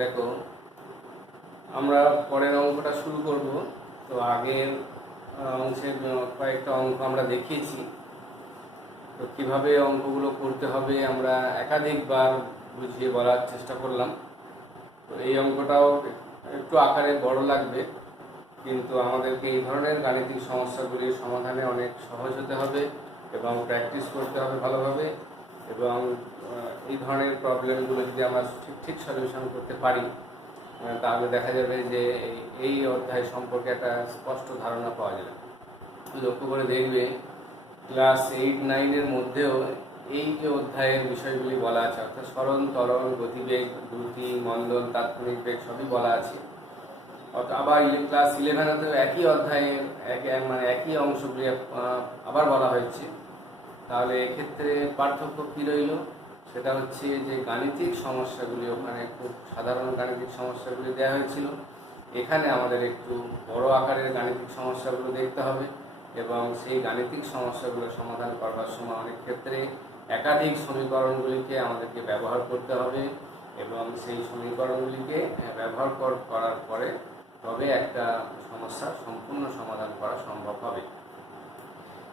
দেখো, আমরা পরের অঙ্কটা শুরু করব। তো আগের অংশের কয়েকটা অঙ্ক আমরা দেখিয়েছি। তো কীভাবে অঙ্কগুলো করতে হবে আমরা একাধিকবার বুঝিয়ে বলার চেষ্টা করলাম। তো এই অঙ্কটাও একটু আকারে বড় লাগবে, কিন্তু আমাদেরকে এই ধরনের গাণিতিক সমস্যাগুলির সমাধানে অনেক সহজ হতে হবে এবং প্র্যাকটিস করতে হবে ভালোভাবে। এবং এই ধরনের প্রবলেমগুলো যদি আমরা ঠিক সলিউশন করতে পারি, তাহলে দেখা যাবে যে এই অধ্যায় সম্পর্কে একটা স্পষ্ট ধারণা পাওয়া যাবে। লক্ষ্য করে দেখবে, ক্লাস 8-9-এর মধ্যেও এই যে অধ্যায়ের বিষয়গুলি বলা আছে, অর্থাৎ সরণ, ত্বরণ, গতিবেগ, দ্রুতি, মন্দন, তাৎক্ষণিক বেগ সবই বলা আছে। আবার ক্লাস 11-তেও একই অধ্যায়ের একই অংশগুলি আবার বলা হয়েছে। তাহলে এক্ষেত্রে পার্থক্য কী রইল? সেটা হচ্ছে যে গাণিতিক সমস্যাগুলি ওখানে খুব সাধারণ গাণিতিক সমস্যাগুলি দেওয়া হয়েছিল, এখানে আমাদের একটু বড় আকারের গাণিতিক সমস্যাগুলো দেখতে হবে এবং সেই গাণিতিক সমস্যাগুলো সমাধান করবার সময় অনেক ক্ষেত্রে একাধিক সমীকরণগুলিকে আমাদেরকে ব্যবহার করতে হবে এবং সেই সমীকরণগুলিকে ব্যবহার করার পরে তবে একটা সমস্যার সম্পূর্ণ সমাধান করা সম্ভব হবে।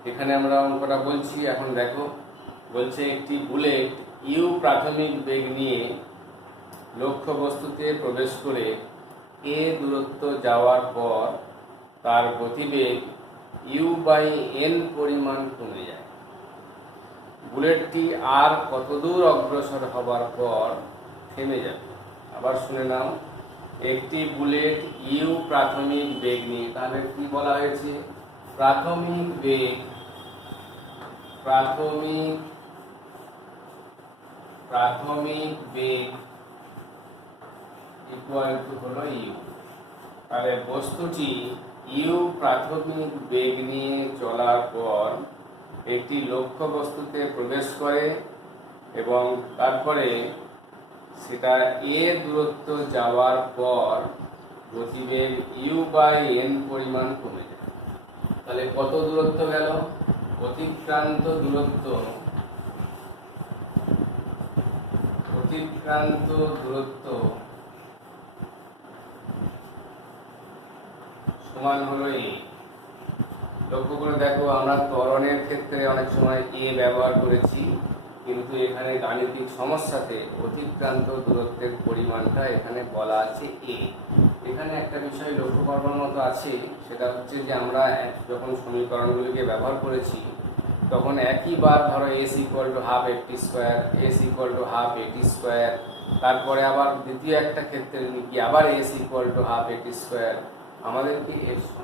এখানে আমরা অঙ্কটা বলছি, এখন দেখো, বলছে একটি বুলেট ইউ প্রাথমিক বেগ নিয়ে লক্ষ্যবস্তুতে প্রবেশ করে এ দূরত্ব যাওয়ার পর তার গতিবেগ u/n পরিমাণ কমে যায়। বুলেটটি আর কতদূর অগ্রসর হবার পর থেমে যাবে? আবার শুনে নাও, একটি বুলেট ইউ প্রাথমিক বেগ নিয়ে, তাহলে কি বলা হয়েছে? প্রাথমিক বেগ ইকুয়াল টু হলো ইউ। তাহলে বস্তুটি ইউ প্রাথমিক বেগ নিয়ে চলার পর একটি লক্ষ্য বস্তুতে প্রবেশ করে এবং তারপরে সেটা এ দূরত্ব যাওয়ার পর গতিবেগ u/n পরিমাণ কমে যায়। তাহলে কত দূরত্ব গেল? অতিক্রান্ত দূরত্ব সমান হলো এ। লক্ষ্য করে দেখো, আমরা ত্বরণের ক্ষেত্রে অনেক সময় এ ব্যবহার করেছি, কিন্তু এখানে গাণিতিক সমস্যাতে অতিক্রান্ত দূরত্বের পরিমাণটা এখানে বলা আছে এ। এখানে একটা বিষয় লক্ষ্য করবার মতো আছে, সেটা হচ্ছে যে আমরা যখন সমীকরণগুলিকে ব্যবহার করেছি তখন একইবার ধরো s = ½ at², s = ½ at², তারপরে আবার দ্বিতীয় একটা ক্ষেত্রে কি আবার s = ½ at²। আমাদেরকে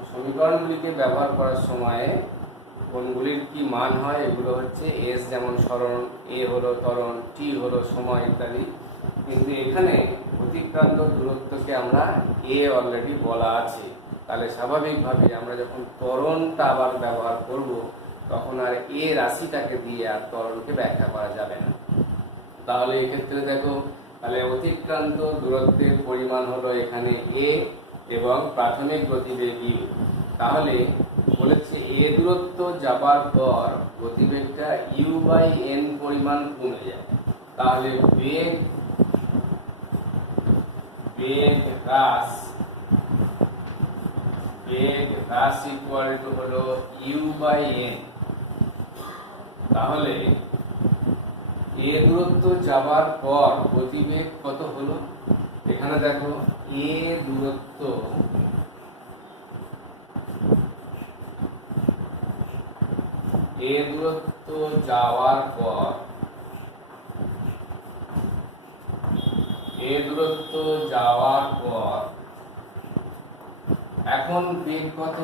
সমীকরণগুলিকে ব্যবহার করার সময় কোনগুলির কি মান হয়, এগুলো হচ্ছে এস যেমন সরণ, এ হলো ত্বরণ, টি হলো সময় ইত্যাদি। কিন্তু এখানে অতিক্রান্ত দূরত্বকে আমরা এ অলরেডি বলা আছে। তাহলে স্বাভাবিকভাবে আমরা যখন ত্বরণটা আবার ব্যবহার করব তখন আর এ রাশিটাকে দিয়ে আর ত্বরণকে ব্যাখ্যা করা যাবে না। তাহলে এক্ষেত্রে দেখো, তাহলে অতিক্রান্ত দূরত্বের পরিমাণ হলো এখানে এ এবং প্রাথমিক গতিবেগ ইউ। তাহলে বলেছে এ দূরত্ব যাবার পর গতিবেগটা u/n পরিমাণ কমে যায়। তাহলে বেগ হ্রাস ইকুয়াল টু হলো u/n। তাহলে এ দূরত্ব যাবার পর গতিবেগ কত হলো? এখানে দেখো, এ দূরত্ব যাওয়ার পর এখন বেগ কত?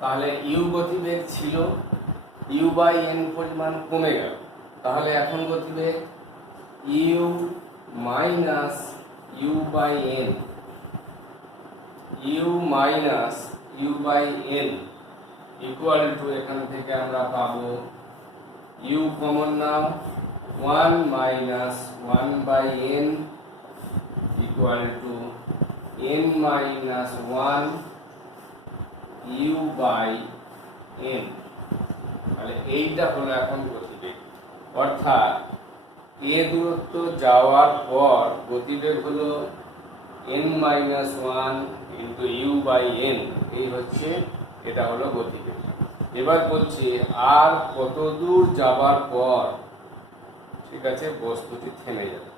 তাহলে ইউ গতিবেগ ছিল, u/n পরিমাণ কমে গেল। তাহলে এখন গতিবেগ u - u/n ইকুয়াল টু, এখান থেকে আমরা পাবো u common now, 1 - 1/n equal to n - 1 u/n। তাহলে এইটা হলো এখন গতিবেগ। অর্থাৎ এ দূরত্ব যাওয়ার পর গতিবেগ হলো n-1 into you by n, এই হচ্ছে, এটা হলো গতিবেগ। এবার বলছে আর কত দূর যাবার পর, ঠিক আছে, বস্তুটি থেমে যাবে।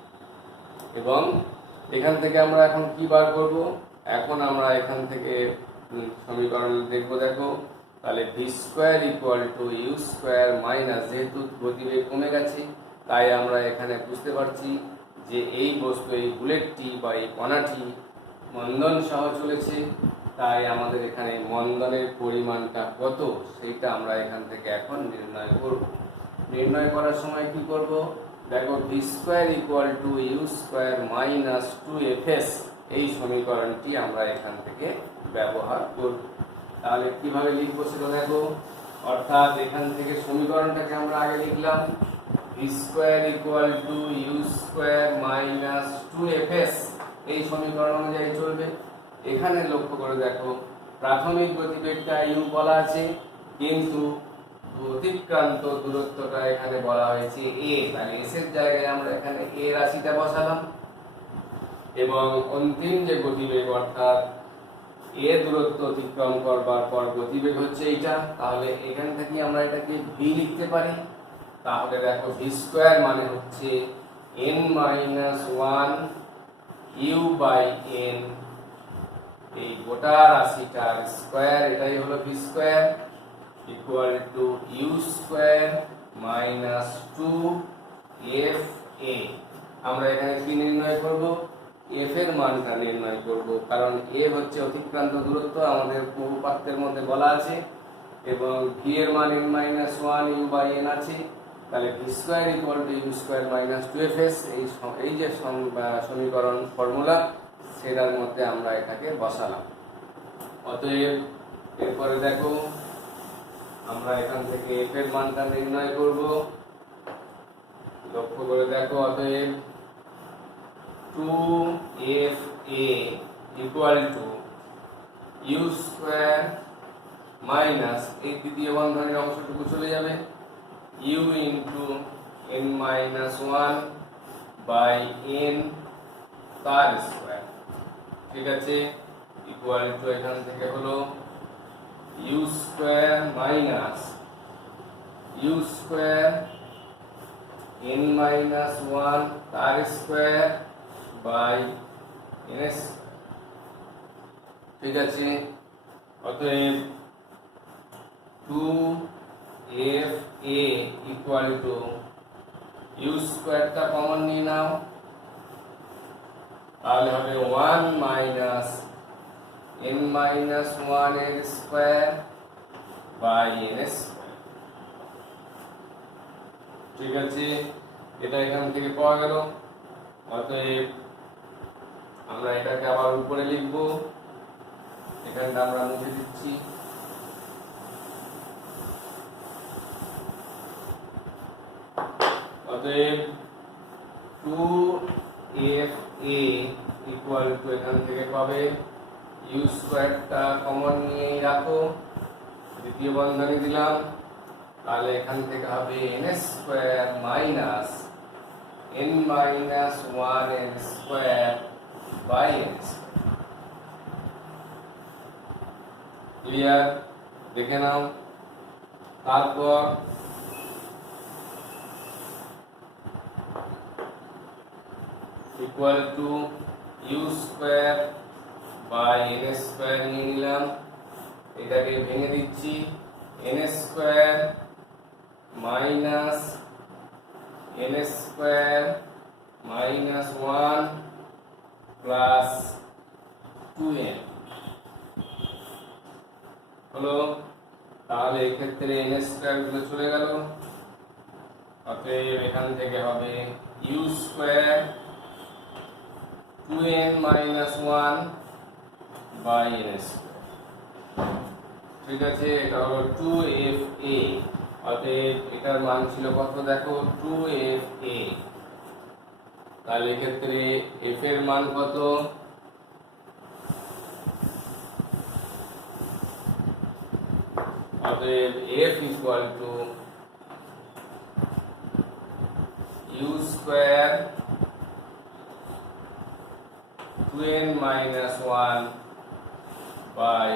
এবং এখান থেকে আমরা এখন কি বার করব? এখন আমরা এখান থেকে সমীকরণ দেখবো। দেখো, তাহলে V square equal to you square minus, যেহেতু গতিবেগ কমে গেছে তাই আমরা এখানে বুঝতে পারছি যে এই বস্তু, এই বুলেটটি বা এই কণাটি মন্দন সহ চলেছে, তাই আমাদের এখানে মন্দনের পরিমাণটা কত সেইটা আমরা এখান থেকে এখন নির্ণয় করব। নির্ণয় করার সময় কি করব? দেখো, V square equal to you square minus 2fs, এই সমীকরণটি আমরা এখান থেকে ব্যবহার করব। তাহলে কিভাবে লিখবো সেটা দেখো, অর্থাৎ এখান থেকে সমীকরণটাকে আমরা আগে লিখলাম V square equal to you square minus 2fs, এই সমীকরণ অনুযায়ী চলবে। এখানে লক্ষ্য করে দেখো, প্রাথমিক গতিবেগটা ইউ বলা আছে, কিন্তু অতিক্রান্ত দূরত্বটা এখানে বলা হয়েছে এ, মানে এস এর জায়গায় আমরা এখানে এ রাশিটা বসালাম। এবং অন্তিম যে গতিবেগ, অর্থাৎ এ দূরত্ব অতিক্রম করবার পর গতিবেগ হচ্ছে এইটা, তাহলে এখান থেকে আমরা এটাকে ভি লিখতে পারি। তাহলে দেখো, ভি স্কোয়ার মানে হচ্ছে n-1 ইউ বাই এন, এই গোটা রাশিটার স্কোয়ার, এটাই হলো V square, equal to you square minus 2fa। আমরা এখানে কি নির্ণয় করব? এফ এর মানটা নির্ণয় করব, কারণ এ হচ্ছে অতিক্রান্ত দূরত্ব, আমাদের উপপাদ্যের মধ্যে বলা আছে, এবং ভি এর মান n-1 ইউ বাই এন আছে। তাহলে V square equal to you square minus 2fs, এই যে সমীকরণ ফর্মুলা, সেটার মধ্যে আমরা এটাকে বসালাম। অতএব এরপরে দেখো, আমরা এখান থেকে এফ এর মানটা নির্ণয় করব। লক্ষ্য করে দেখো, অতএব 2fa equal to you square minus, এই তৃতীয় বন্ধনের অংশটুকু চলে যাবে, u into n-1 by n তার স্কোয়ার, ঠিক আছে, ইকুয়াল টু এখান থেকে হলো u square minus u square n-1 তার স্কোয়ার বাই এন, ঠিক আছে। অতএব 2fa ইকুয়াল টু ইউ স্কোয়ারটা কমন নিয়ে নাও, তাহলে হবে 1 মাইনাস n-1 এর স্কোয়ার বাই এন স্কোয়ার, ঠিক আছে, এটা এখান থেকে পাওয়া গেল। অতএব আমরা এটাকে আবার উপরে লিখব, এখানটা আমরা মুছে দিচ্ছি। অতএব 2fa ইকুয়াল টু এখান থেকে পাবে ইউ স্কোয়ারটা কমন নিয়ে রাখো, দ্বিতীয় বন্ধনী দিলাম, তাহলে এখান থেকে হবে এন স্কোয়ার মাইনাস n-1 এর স্কোয়ার বাই এন। ক্লিয়ার? দেখে নাও। তারপর equal to you square by N square নিয়ে নিলাম, এটাকে ভেঙে দিচ্ছি, N square minus N square minus 1 plus 2n হলো। তাহলে এক্ষেত্রে এন স্কোয়ার গুলো চলে গেল, অতএব এখান থেকে হবে U square 2n minus 1 by N square, ঠিক আছে, এটা হলো 2fa। অতএব এটার মান ছিল কত? দেখো, 2fa। তাহলে এক্ষেত্রে f এর মান কত? অতএব f equal to you square 2n minus 1 by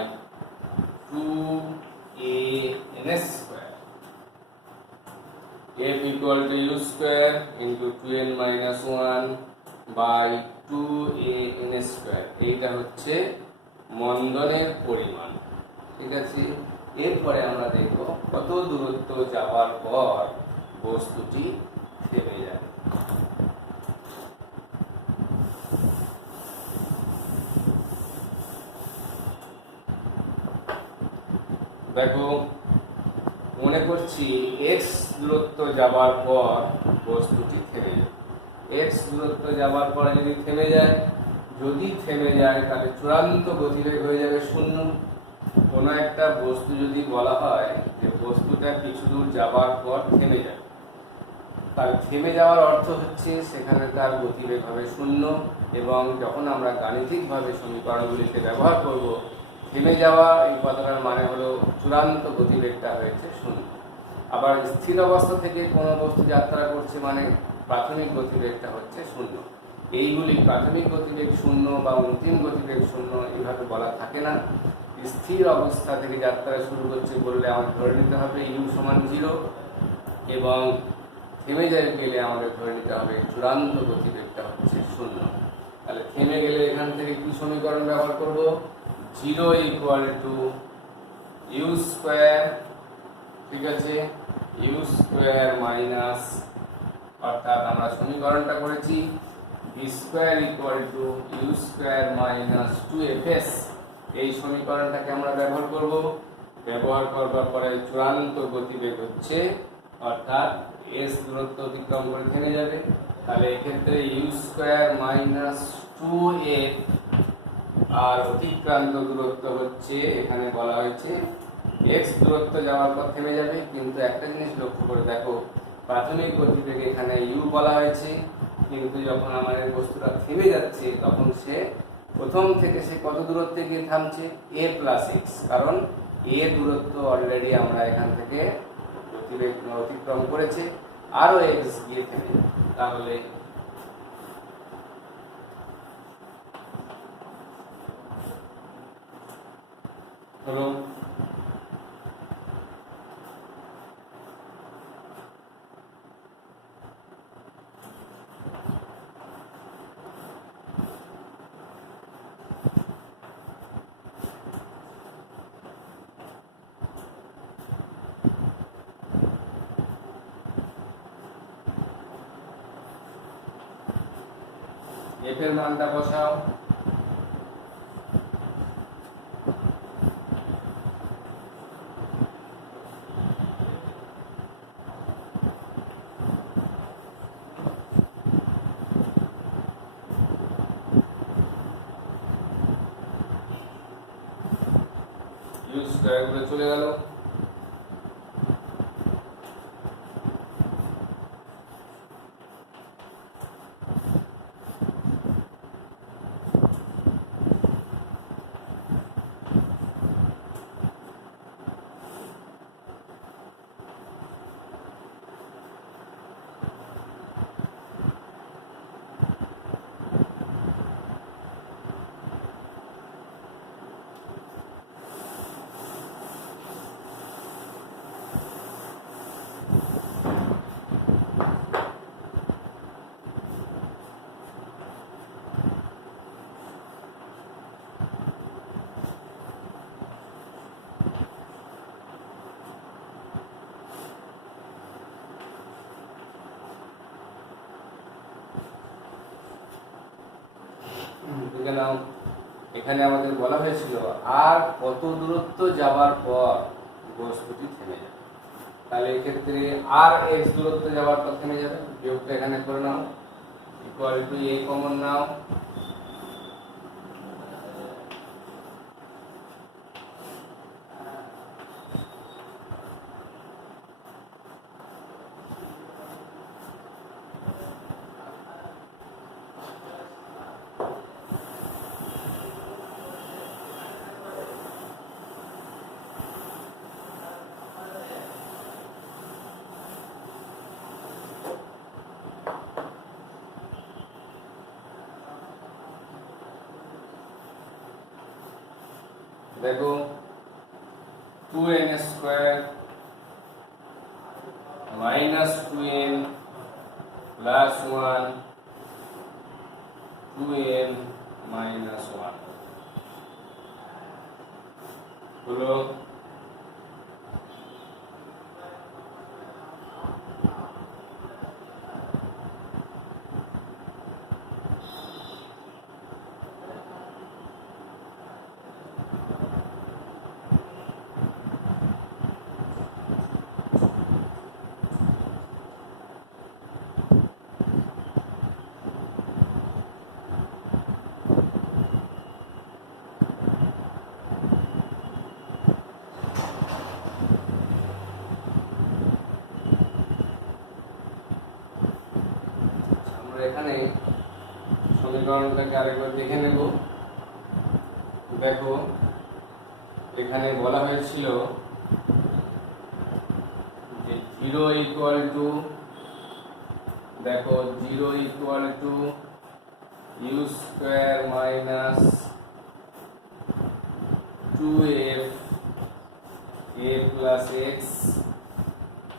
2a n square. F equal to u square into 2n minus 1 by 2a n square. এইটা হচ্ছে মন্দনের পরিমাণ। ঠিক আছে, এরপরে আমরা দেখব কত দূরত্ব যাওয়ার পর বস্তুটি থেমে যাবে। দেখো, মনে করছি x দূরত্ব যাবার পর বস্তুটি থেমে যাবে। x দূরত্ব যাবার পরে যদি থেমে যায় তাহলে চূড়ান্ত গতিবেগ হয়ে যাবে 0। কোনো একটা বস্তু যদি বলা হয় যে বস্তুটা কিছু দূর যাবার পর থেমে যায়, তাহলে থেমে যাওয়ার অর্থ হচ্ছে সেখানে তার গতিবেগ হবে 0। এবং যখন আমরা গাণিতিকভাবে সমীকরণগুলিতে ব্যবহার করব, থেমে যাওয়া এই কথাটার মানে হলো চূড়ান্ত গতিবেগটা হয়েছে 0। আবার স্থির অবস্থা থেকে কোনো বস্তু যাত্রা করছে মানে প্রাথমিক গতিবেগটা হচ্ছে 0। এইগুলি প্রাথমিক গতিবেগ 0 বা অন্তিম গতিবেগ 0 এইভাবে বলা থাকে না। স্থির অবস্থা থেকে যাত্রা শুরু করছে বললে আমাদের ধরে নিতে হবে ইউ সমান 0, এবং থেমে গেলে আমাদের ধরে নিতে হবে চূড়ান্ত গতিবেগটা হচ্ছে 0। তাহলে থেমে গেলে এখান থেকে কি সমীকরণ ব্যবহার করব? 0 ইকুয়াল টু ইউ স্কোয়ার, ঠিক আছে, ইউ স্কোয়ার মাইনাস, অর্থাৎ আমরা সমীকরণটা করেছি V square equal to you square minus 2fs। এই সমীকরণটাকে আমরা ব্যবহার করব। ব্যবহার করবার পরে চূড়ান্ত গতিবেগ হচ্ছে, অর্থাৎ এস দূরত্ব অতিক্রম করে থেমে যাবে। তাহলে এক্ষেত্রে ইউ স্কোয়ার মাইনাস 2f আর অতিক্রান্ত দূরত্ব হচ্ছে, এখানে বলা হয়েছে x দূরত্ব যাওয়ার পর থেমে যাবে। কিন্তু একটা জিনিস লক্ষ্য করে দেখো, প্রাথমিক গতিবেগ এখানে u বলা হয়েছে, কিন্তু যখন আমাদের বস্তুটা থেমে যাচ্ছে তখন সে প্রথম থেকে সে কত দূরত্বে গিয়ে থামছে? a প্লাস x, কারণ a দূরত্ব অলরেডি আমরা এখান থেকে গতিবেগ অতিক্রম করেছে, আরও x গিয়ে থেমে যাবে। তাহলে হলো f এর মানটা বসাও। ইউ স্কয়ার গুলো চলে গেল। এখানে আমাদের বলা হয়েছিল আর কত দূরত্ব যাওয়ার পর বস্তুটি থেমে যাবে। তাহলে এক্ষেত্রে আর এক্স দূরত্ব যাওয়ার পর থেমে যাবে। বিয়োগটা এখানে করে নাও, ইকুয়াল টু এ কমন নাও, দেখো 2n square minus 2n plus 1 2n minus 1 হলো। এখানে সমীকরণটাকে আরেকবার দেখে নেব। দেখো এখানে বলা হয়েছিল যে 0 ইকুয়াল টু, দেখো 0 equal to you square minus 2f a plus X,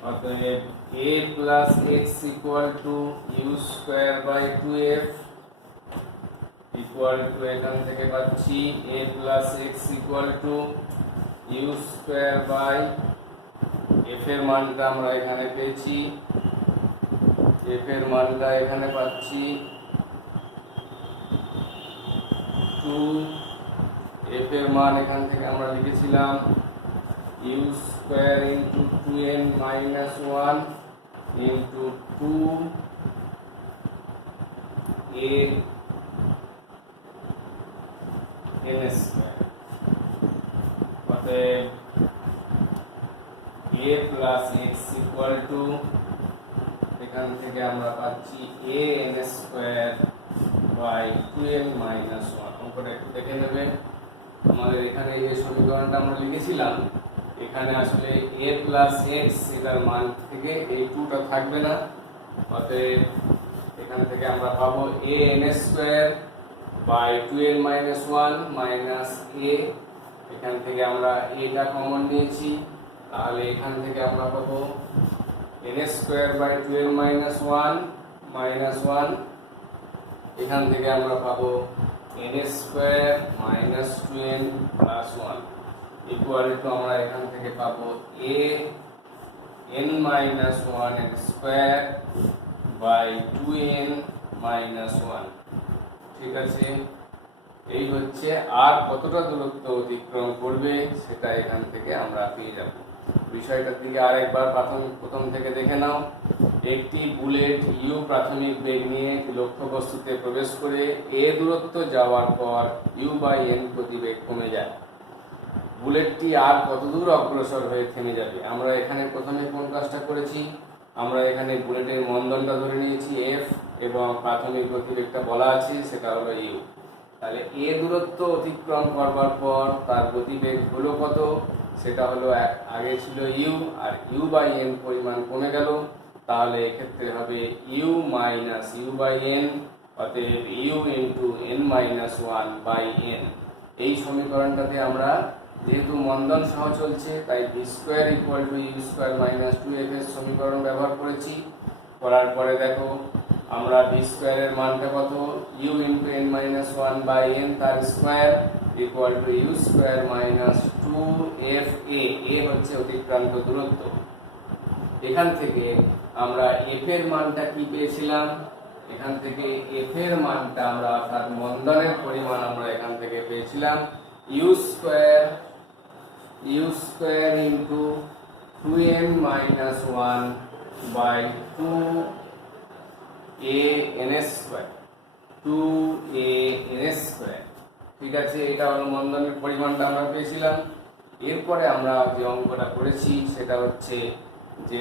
অতএব a plus x equal to you square by 2f equal to, এখান থেকে পাচ্ছি a plus x equal to you square by, f এর মানটা আমরা এখানে পেয়েছি, f এর মানটা এখানে পাচ্ছি 2, f এর মান এখান থেকে আমরা লিখেছিলাম U square into 2n minus 1 into 2a n square, অতএব a plus x equal to, এখান থেকে আমরা পাচ্ছি a n square by 2n minus 1। অঙ্কটা একটু দেখে নেবেন। আমাদের এখানে যে সমীকরণটা আমরা লিখেছিলাম, এখানে আসলে a প্লাস এক্স এটার মান থেকে এই 2টা থাকবে না, অতএব এখান থেকে আমরা পাবো a n square by 2n minus 1 minus a, এখান থেকে আমরা এটা কমন নিয়েছি, তাহলে এখান থেকে আমরা পাবো n square by 2n minus 1 minus 1, এখান থেকে আমরা পাবো n square minus 2n plus 1 equal to, আমরা এখান থেকে পাবো a n মাইনাস 1 এর স্কোয়ার বাই 2n মাইনাস 1। ঠিক আছে, এই হচ্ছে আর কতটা দূরত্ব অতিক্রম করবে সেটা এখান থেকে আমরা পেয়ে যাব। বিষয়টার দিকে আরেকবার প্রথম থেকে দেখে নাও। একটি বুলেট ইউ প্রাথমিক বেগ নিয়ে লক্ষ্যবস্তুতে প্রবেশ করে এ দূরত্ব যাওয়ার পর ইউ বাই এন গতিবেগ কমে যায়। বুলেটটি আর কত দূর অগ্রসর হয়ে থেমে যাবে? আমরা এখানে প্রথমে কোন কাজটা করেছি, আমরা এখানে বুলেটের মন্দনটা ধরে নিয়েছি এফ এবং প্রাথমিক গতিবেগটা বলা আছে সেটা হলো ইউ। তাহলে এ দূরত্ব অতিক্রম করবার পর তার গতিবেগ হলো কত, সেটা হলো আগে ছিল ইউ, আর ইউ বাই এন পরিমাণ কমে গেল, তাহলে এক্ষেত্রে হবে u minus u by n, অতএব u into n minus 1 by n. এই সমীকরণটাতে আমরা যেহেতু মন্দন সহ চলছে তাই v square equal to you square minus 2f এর সমীকরণ ব্যবহার করেছি। করার পরে দেখো আমরা ভি স্কোয়ারের মানটা কত, u into n minus 1 by n তার square equal to you square minus 2f a হচ্ছে অতিক্রান্ত দূরত্ব। এখান থেকে আমরা এফ এর মানটা কি পেয়েছিলাম, এখান থেকে এফ এর মানটা আমরা অর্থাৎ মন্দনের পরিমাণ আমরা এখান থেকে পেয়েছিলাম U square into 2n minus 1 by 2an square 2an square. ঠিক আছে, এটা হলো মন্দনের পরিমাণটা আমরা পেয়েছিলাম। এরপরে আমরা যে অঙ্কটা করেছি সেটা হচ্ছে যে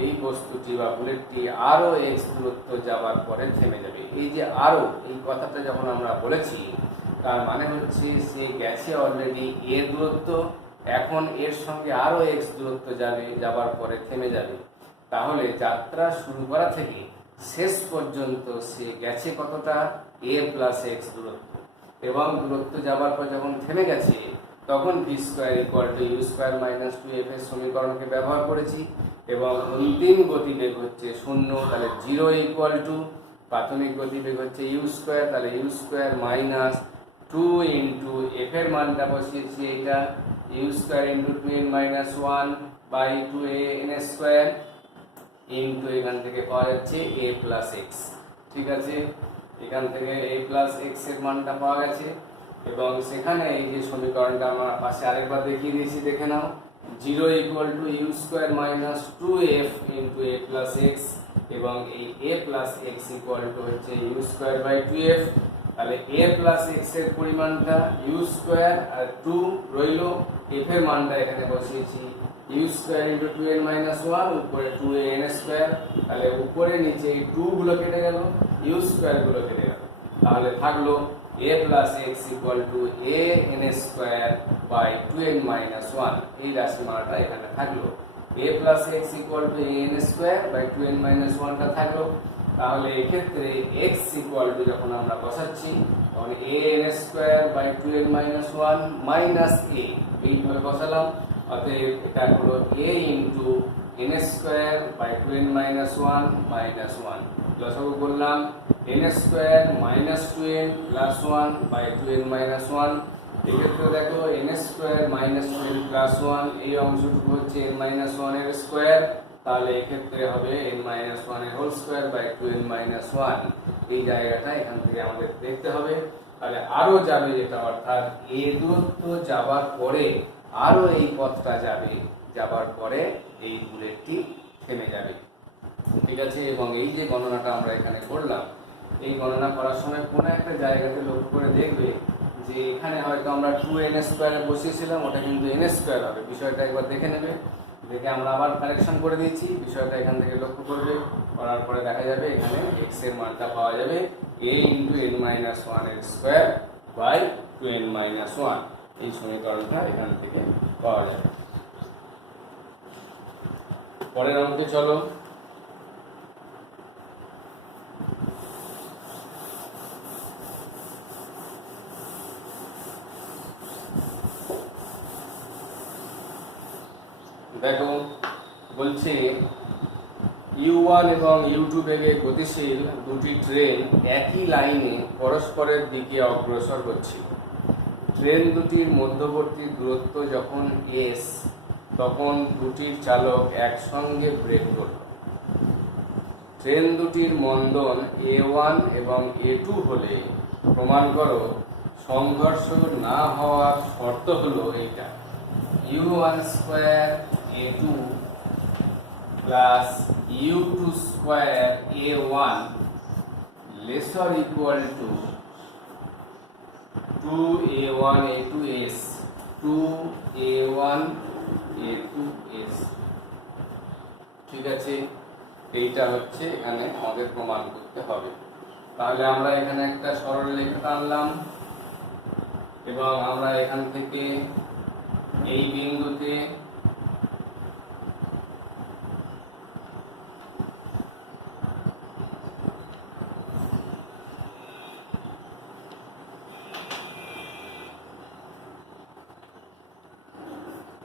এই বস্তুটি বা বুলেটটি আরও এক্স দূরত্ব যাওয়ার পরে থেমে যাবে। এই যে আরও, এই কথাটা যখন আমরা বলেছি তার মানে হচ্ছে সে গেছে অলরেডি এ দূরত্ব, এখন এর সঙ্গে আরও এক্স দূরত্ব যাবার পরে থেমে যাবে। তাহলে যাত্রা শুরু করা থেকে শেষ পর্যন্ত সে গেছে কতটা, এ প্লাস এক্স দূরত্ব, এবং দূরত্ব যাবার পর যখন থেমে গেছে তখন V square equal to you square minus 2f এর সমীকরণকে ব্যবহার করেছি এবং অন্তিম গতিবেগ হচ্ছে 0, তাহলে 0 ইকুয়াল টু প্রাথমিক গতিবেগ হচ্ছে ইউ স্কোয়ার, তাহলে U square minus 2 into F এর মানটা বসিয়েছি এইটা U square into 2n minus 1 by 2an square into এখান থেকে পাওয়া যাচ্ছে a প্লাস এক্স। ঠিক আছে, এখান থেকে a প্লাস এক্স এর মানটা পাওয়া গেছে এবং সেখানে এই যে সমীকরণটা আমরা পাশে আরেকবার দেখিয়ে দিয়েছি, দেখে নাও। 0 equal to you square minus 2f into a plus X এবং এই a plus x equal to হচ্ছে ইউ স্কোয়ার বাই 2f। তাহলে a প্লাস এক্স এর পরিমাণটা ইউ স্কোয়ার আর 2 রইল, f এর মানটা এখানে বসিয়েছি you square into 2n minus 1 উপরে 2an স্কোয়ার। তাহলে উপরে নিচে এই 2 গুলো কেটে গেল, ইউ স্কোয়ার গুলো কেটে গেল, তাহলে থাকলো a plus x equal to an square by 2n minus 1। এই রাশিমালাটা এখানে থাকলো, a plus x equal to an square by 2n minus 1টা থাকলো। তাহলে এক্ষেত্রে x ইকুয়াল টু যখন আমরা বসাচ্ছি তখন an square by 2n minus 1 minus a এইভাবে বসালাম, অতএব এটা হলো a into n square by 2n minus 1 minus 1 লসাগু করলাম n square minus 2n plus 1 by 2n minus 1। এক্ষেত্রে দেখো n square minus 2n plus 1 এই অংশটুকু হচ্ছে n মাইনাস 1 এর স্কোয়ার, তাহলে এক্ষেত্রে হবে n মাইনাস 1 এর whole square by 2n minus 1। এই জায়গাটা এখান থেকে আমাদের দেখতে হবে। তাহলে আরো যাবে যেটা, অর্থাৎ a দূরত্ব যাবার পরে আরো এই পথটা যাবে, যাবার পরে এই বুলেটটি থেমে যাবে। ঠিক আছে, এবং এই যে গণনাটা আমরা এখানে করলাম, এই গণনা করার সময় কোনো একটা জায়গাতে লক্ষ্য করে দেখবে যে এখানে হয়তো আমরা 2n স্কোয়ারে বসিয়েছিলাম, ওটা কিন্তু n স্কোয়ার হবে। বিষয়টা একবার দেখে নেবে, দেখে আমরা আবার কারেকশন করে দিয়েছি। বিষয়টা এখান থেকে লক্ষ্য করবে, করার পরে দেখা যাবে এখানে x এর মানটা পাওয়া যাবে a ইন্টু n মাইনাস 1 এর স্কোয়ার বাই 2n মাইনাস 1। এই সমীকরণটা এখান থেকে পাওয়া যাবে। পরের অঙ্কে চলো। দেখো বলছে u1 এবং u2 বেগে গতিশীল দুটি ট্রেন একই লাইনে পরস্পরের দিকে অগ্রসর হচ্ছিল। ট্রেন দুটির মধ্যবর্তী দূরত্ব যখন s, তখন দুটির চালক একসঙ্গে ব্রেক করল। ট্রেন দুটির মন্দন a1 এবং a2 হলে প্রমাণ করো সংঘর্ষ না হওয়ার শর্ত হলো এইটা, u1 square a2 plus u2 square a1 lesser equal two 2a1 a2s 2a1 a2s। ঠিক আছে, এইটা হচ্ছে এখানে আমাদের প্রমাণ করতে হবে। তাহলে আমরা এখানে একটা সরলরেখা টানলাম এবং আমরা এখান থেকে এই বিন্দুতে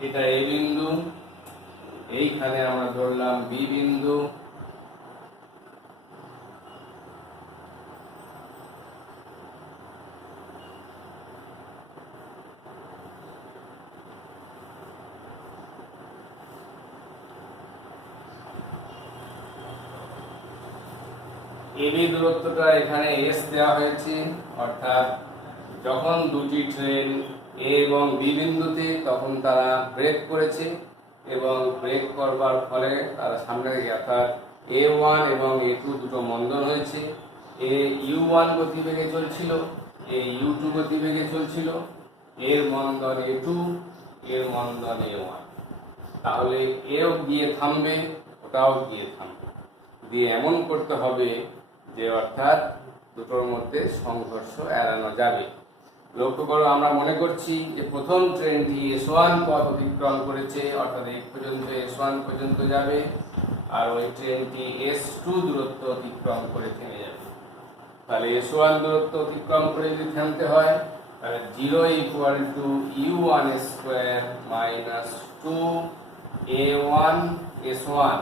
এটা a বিন্দু, এইখানে আমরা ধরলাম b বিন্দু, AB দূরত্বটা এখানে s দেওয়া হয়েছে, অর্থাৎ যখন দুটি ট্রেন A এবং B বিন্দুতে তখন তারা ব্রেক করেছে এবং ব্রেক করবার ফলে তারা সামনে দিকে অর্থাৎ A1 এবং A2 দুটো মন্দন হয়েছে। U1 গতিবেগে চলছিল, U2 গতিবেগে চলছিল, এর মন্দন A2, এর মন্দন A1। তাহলে এও গিয়ে থামবে, ওটাও গিয়ে থামবে, দিয়ে এমন করতে হবে যে অর্থাৎ দুটোর মধ্যে সংঘর্ষ এড়ানো যাবে। লক্ষ্য করো, আমরা মনে করছি যে প্রথম ট্রেনটি S1 পথ অতিক্রম করেছে, অর্থাৎ এই পর্যন্ত S1 পর্যন্ত যাবে, আর ওই ট্রেনটি S2 দূরত্ব অতিক্রম করে থেমে যাবে। তাহলে S1 দূরত্ব অতিক্রম করে যদি থামতে হয়, তাহলে 0 equal two u1 square minus 2a1 s1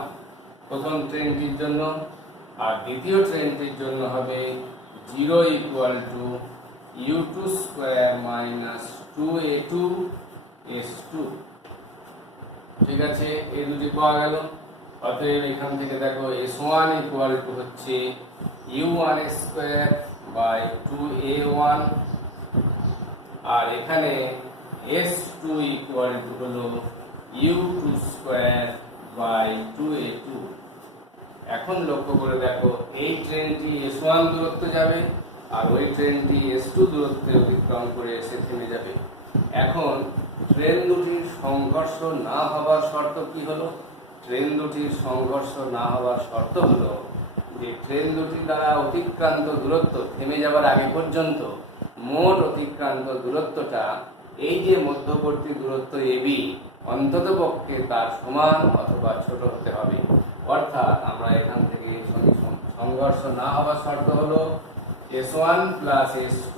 প্রথম ট্রেনটির জন্য, আর দ্বিতীয় ট্রেনটির জন্য হবে 0 equal two u2 square minus 2a2 s2। ঠিক আছে, এই দুটি পাওয়া গেল। অতএব এখান থেকে দেখো s1 ইকুয়াল টু হচ্ছে u1 স্কোয়ার বাই 2a1, আর এখানে s2 ইকুয়াল টু হলো u2 স্কোয়ার বাই 2a2। এখন লক্ষ্য করে দেখো এই ট্রেনটি s1 দূরত্ব যাবে আর ওই ট্রেনটি s2 দূরত্বে অতিক্রম করে এসে থেমে যাবে। এখন ট্রেন দুটির সংঘর্ষ না হবার শর্ত কি হলো? ট্রেন দুটির সংঘর্ষ না হবার শর্ত হলো যে ট্রেন দুটি দ্বারা অতিক্রান্ত দূরত্ব থেমে যাবার আগে পর্যন্ত মোট অতিক্রান্ত দূরত্বটা এই যে মধ্যবর্তী দূরত্ব ab অন্ততপক্ষে তার সমান অথবা ছোট হতে হবে। অর্থাৎ আমরা এখান থেকে সংঘর্ষ না হওয়ার শর্ত হলো s1 প্লাস s2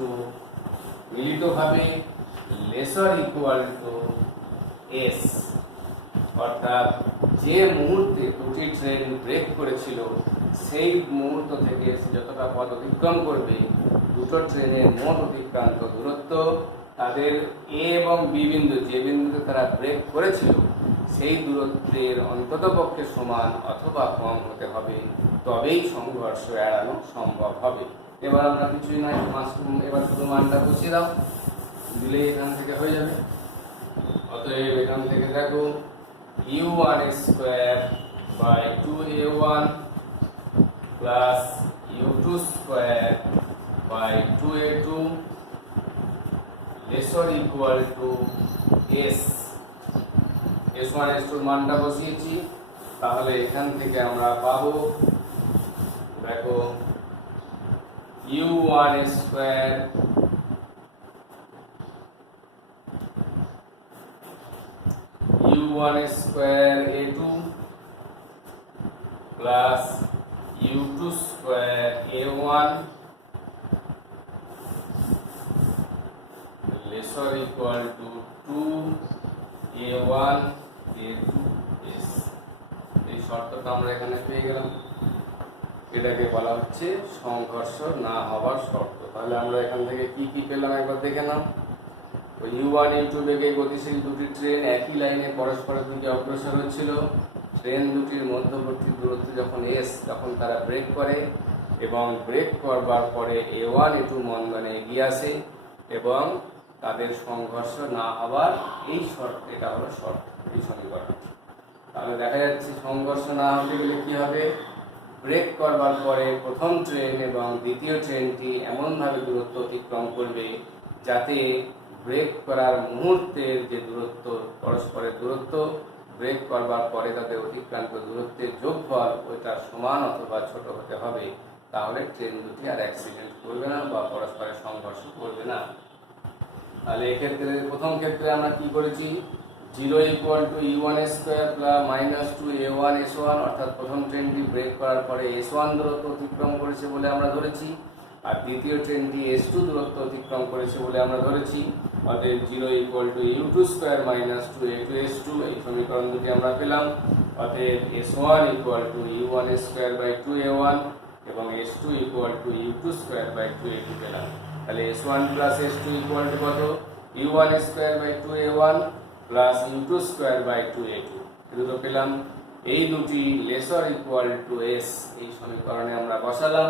মিলিতভাবে লেসার ইকুয়াল টু s। অর্থাৎ যে মুহূর্তে দুটি ট্রেন ব্রেক করেছিল সেই মুহূর্ত থেকে এসে যতটা পথ অতিক্রম করবে দুটো ট্রেনের মোট অতিক্রান্ত দূরত্ব তাদের এ এবং বি বিন্দু, যে বিন্দুতে তারা ব্রেক করেছিল সেই দূরত্বের অন্ততপক্ষে সমান অথবা কম হতে হবে, তবেই সংঘর্ষ এড়ানো সম্ভব হবে। এবার আমরা কিছুই নাই, এবার শুধু মানটা বসিয়ে দাও, দিলেই এখান থেকে হয়ে যাবে। অতএব এখান থেকে দেখো u1 square by 2a1 plus u2 square by 2a2 lesser equal to s। s1 s2 মানটা বসিয়েছি, তাহলে এখান থেকে আমরা পাবো দেখো u1 square u1 square a2 plus u2 square a1 lesser equal two 2a1 a2 s। এই শর্তটা আমরা এখানে পেয়ে গেলাম, এটাকে বলা হচ্ছে সংঘর্ষ না হওয়ার শর্ত। তাহলে আমরা এখান থেকে কি কি পেলাম একবার দেখে নাও। u1 u2 বেগে গতিশীল দুটি ট্রেন একই লাইনে পরস্পরের দিকে অগ্রসর হচ্ছিল। ট্রেন দুটির মধ্যবর্তী দূরত্ব যখন s, তখন তারা ব্রেক করে এবং ব্রেক করবার পরে a1 a2 মন্দনে এগিয়ে আসে এবং তাদের সংঘর্ষ না হওয়ার এই শর্ত, এটা হলো শর্ত এই সমীকরণ। তাহলে দেখা যাচ্ছে সংঘর্ষ না হতে গেলে কি হবে? ব্রেক করবার পরে প্রথম ট্রেন এবং দ্বিতীয় ট্রেনটি এমনভাবে দূরত্ব অতিক্রম করবে যাতে ব্রেক করার মুহূর্তের যে দূরত্ব, পরস্পরের দূরত্ব, ব্রেক করবার পরে তাদের অতিক্রান্ত দূরত্বের যোগফল ওইটা সমান অথবা ছোট হতে হবে। তাহলে ট্রেন দুটি আর অ্যাক্সিডেন্ট করবে না বা পরস্পরের সংঘর্ষ করবে না। তাহলে এক্ষেত্রে প্রথম ক্ষেত্রে আমরা কি করেছি? 0 equal two u1 square plus minus 2a1 s1, অর্থাৎ প্রথম ট্রেনটি ব্রেক করার পরে s1 দূরত্ব অতিক্রম করেছে বলে আমরা ধরেছি, আর দ্বিতীয় ট্রেনটি s2 দূরত্ব অতিক্রম করেছে বলে আমরা ধরেছি। অতএব 0 equal two u2 square minus 2a2 s2, এই সমীকরণ দুটি আমরা পেলাম। অতএব s1 equal to u1 square by 2a1 এবং s2 equal to u2 square by 2a2 পেলাম। তাহলে s1 plus s2 equal to কত? u1 square by 2a1 plus u2 square by 2a2, দুটো পেলাম। এই দুটি লেসার ইকুয়াল টু s এই সমীকরণে আমরা বসালাম,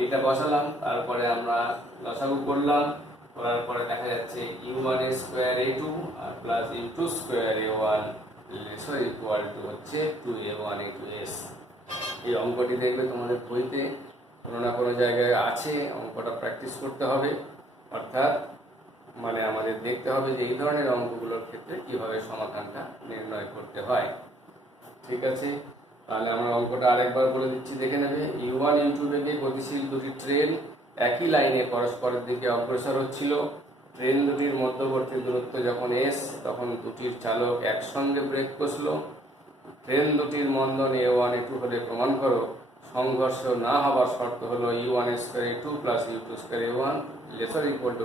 এইটা বসালাম, তারপরে আমরা লসাগু করলাম, করার পরে দেখা যাচ্ছে u1 স্কোয়ার a2 আর plus u2 square a1 lesser equal to হচ্ছে 2a1 a2 s। এই অঙ্কটি দেখবে তোমাদের বইতে কোনো না কোনো জায়গায় আছে, অঙ্কটা প্র্যাকটিস করতে হবে। অর্থাৎ মানে আমাদের দেখতে হবে যে এই ধরনের অঙ্কগুলোর ক্ষেত্রে কিভাবে সমাধানটা নির্ণয় করতে হয়। ঠিক আছে, তাহলে আমরা অঙ্কটা আরেকবার বলে দিচ্ছি, দেখে নেবে। u1 u2 বেগে গতিশীল দুটি ট্রেন একই লাইনে পরস্পরের দিকে অগ্রসর হচ্ছিল। ট্রেন দুটির মধ্যবর্তী দূরত্ব যখন s, তখন দুটির চালক একসঙ্গে ব্রেক কষল। ট্রেন দুটির মন্দন a1 a2 হলে প্রমাণ করো সংঘর্ষ না হওয়ার শর্ত হলো u1 square a2 plus u2 square a1 lesser equal two